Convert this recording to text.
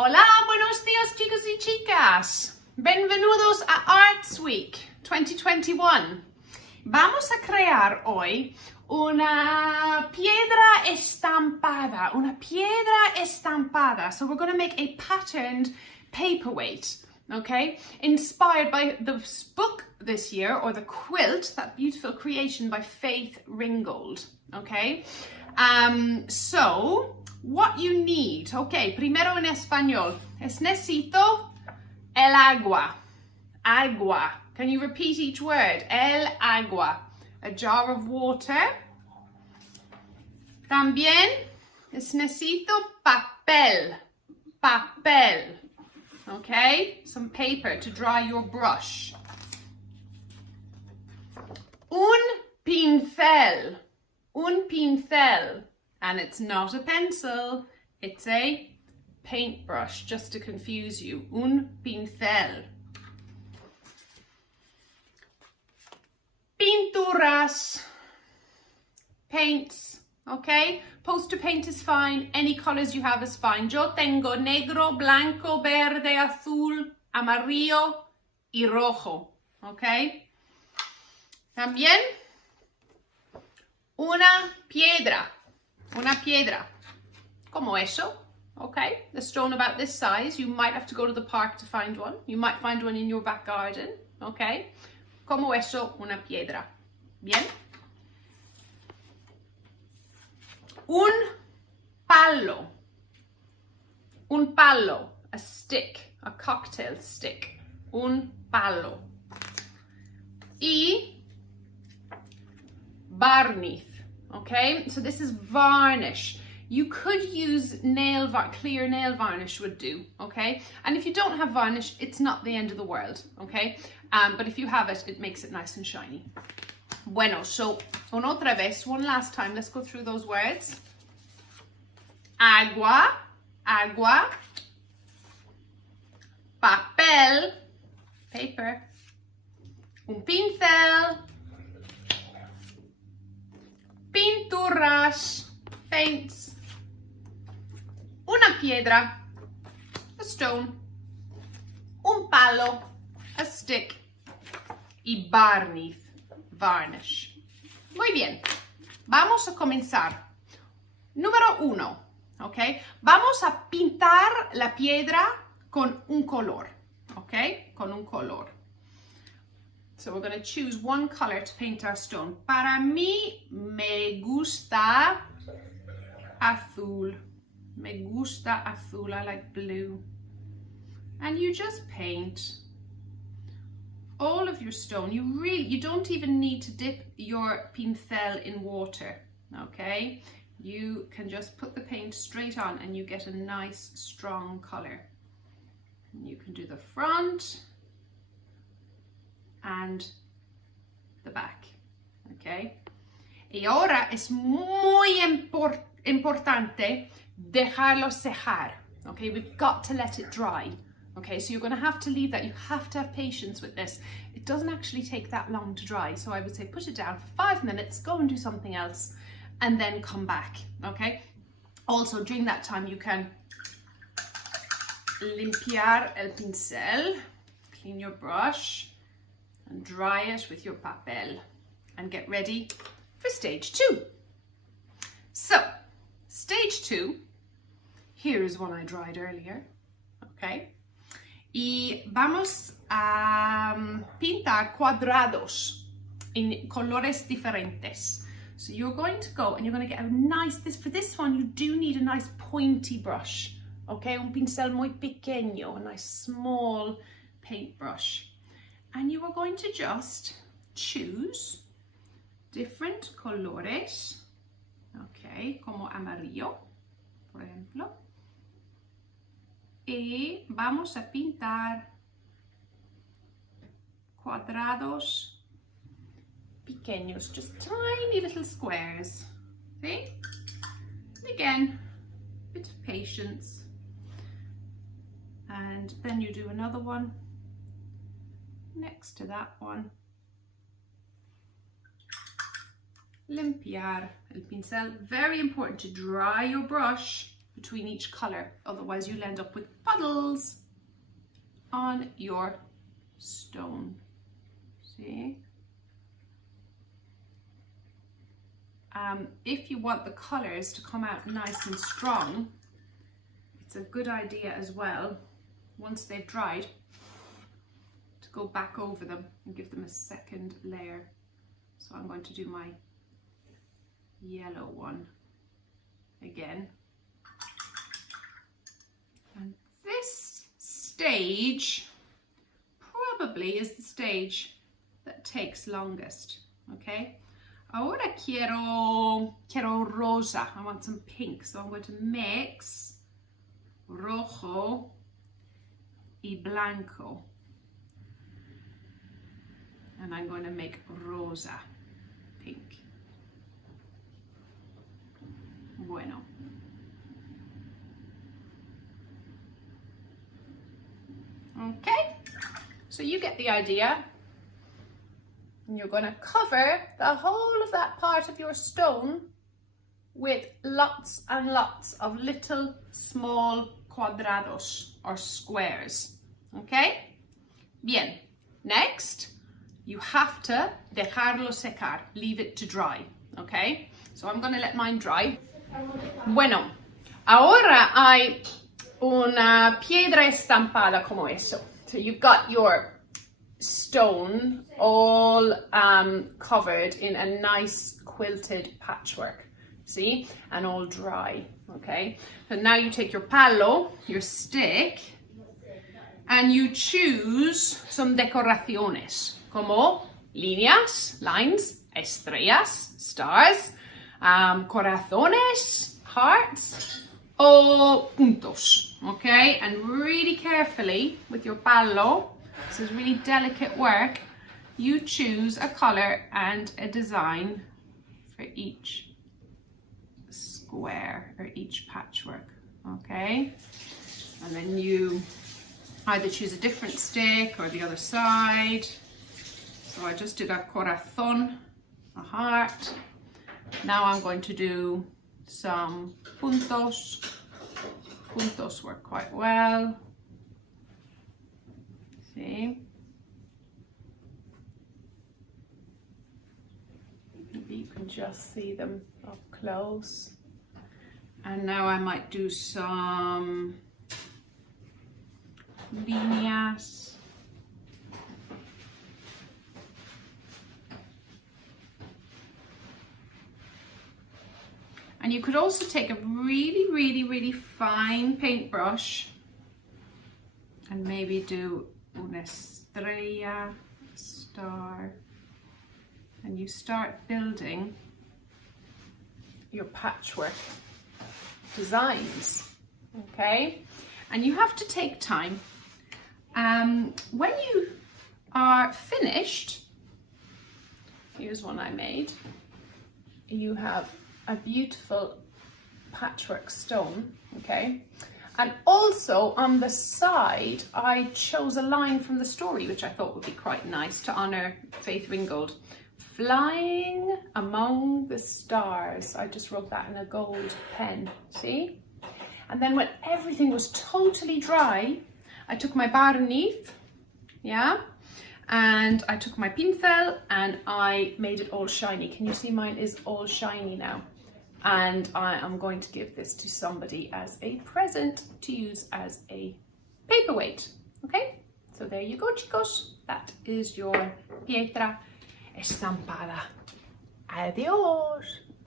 Hola, buenos días chicos y chicas. Bienvenidos a Arts Week 2021. Vamos a crear hoy una piedra estampada. So we're going to make a patterned paperweight, okay? Inspired by the book this year, or the quilt, that beautiful creation by Faith Ringgold, okay? So what you need, okay, primero en español. Necesito el agua. Agua. Can you repeat each word? El agua. A jar of water. También necesito papel. Papel. Okay? Some paper to dry your brush. Un pincel. Un pincel. And it's not a pencil, it's a paintbrush, just to confuse you. Un pincel. Pinturas. Paints, okay? Poster paint is fine, any colors you have is fine. Yo tengo negro, blanco, verde, azul, amarillo y rojo, okay? También una piedra. Una piedra, como eso, okay? A stone about this size. You might have to go to the park to find one. You might find one in your back garden, okay? Como eso, una piedra. Bien? Un palo. Un palo, a stick, a cocktail stick. Un palo. Y barniz. Okay, so this is varnish. You could use clear nail varnish would do, okay? And if you don't have varnish, it's not the end of the world, okay? But if you have it, it makes it nice and shiny. Bueno, so otra vez, one last time, let's go through those words. Agua, agua. Papel, paper. Un pincel. Pinturas, paints. Una piedra, a stone. Un palo, a stick. Y barniz, varnish. Muy bien, vamos a comenzar. Número 1, ¿ok? Vamos a pintar la piedra con un color, ¿ok? Con un color. So we're going to choose one color to paint our stone. Para mí me gusta azul. Me gusta azul. I like blue. And you just paint all of your stone. You don't even need to dip your pincel in water, okay? You can just put the paint straight on and you get a nice strong color. And you can do the front and the back, okay? Y ahora es muy importante dejarlo secar, okay? We've got to let it dry, okay? So you're going to have to leave that. You have to have patience with this. It doesn't actually take that long to dry, so I would say put it down for 5 minutes, go and do something else, and then come back, okay? Also, during that time, you can limpiar el pincel, clean your brush, and dry it with your papel and get ready for stage 2. So, stage 2, here is one I dried earlier, okay? Y vamos a pintar cuadrados in colores diferentes. So you're going to go and you're going to get a nice, for this one you do need a nice pointy brush, okay? Un pincel muy pequeño, a nice small paintbrush. And you are going to just choose different colores, okay, como amarillo, por ejemplo. Y vamos a pintar cuadrados pequeños, just tiny little squares, see? And again, a bit of patience. And then you do another one next to that one. Limpiar el pincel. Very important to dry your brush between each color, otherwise you'll end up with puddles on your stone. See? If you want the colors to come out nice and strong, it's a good idea as well, once they've dried, to go back over them and give them a second layer. So I'm going to do my yellow one again. And this stage probably is the stage that takes longest, okay? Ahora quiero rosa. I want some pink, so I'm going to mix rojo y blanco. And I'm going to make rosa pink. Bueno. Okay, so you get the idea. And you're going to cover the whole of that part of your stone with lots and lots of little small cuadrados or squares. Okay? Bien. Next, you have to dejarlo secar, leave it to dry. Okay? So I'm going to let mine dry. Bueno, ahora hay una piedra estampada como eso. So you've got your stone all covered in a nice quilted patchwork, see, and all dry. Okay, so now you take your palo, your stick, and you choose some decoraciones como líneas, lines, estrellas, stars, corazones, hearts, o puntos. Okay, and really carefully with your palo, this is really delicate work, you choose a color and a design for each square or each patchwork. Okay, and then you either choose a different stick or the other side. So I just did a corazón, a heart. Now I'm going to do some puntos. Puntos work quite well. See? Maybe you can just see them up close. And now I might do some líneas. And you could also take a really fine paintbrush and maybe do una estrella, star, and you start building your patchwork designs, okay? And you have to take time. When you are finished, here's one I made, you have a beautiful patchwork stone, okay? And also on the side, I chose a line from the story, which I thought would be quite nice to honor Faith Ringgold. Flying among the stars. I just wrote that in a gold pen, see? And then when everything was totally dry, I took my barniz, yeah? And I took my pincel and I made it all shiny. Can you see mine is all shiny now? And I am going to give this to somebody as a present to use as a paperweight, okay? So there you go, chicos. That is your piedra estampada. Adiós.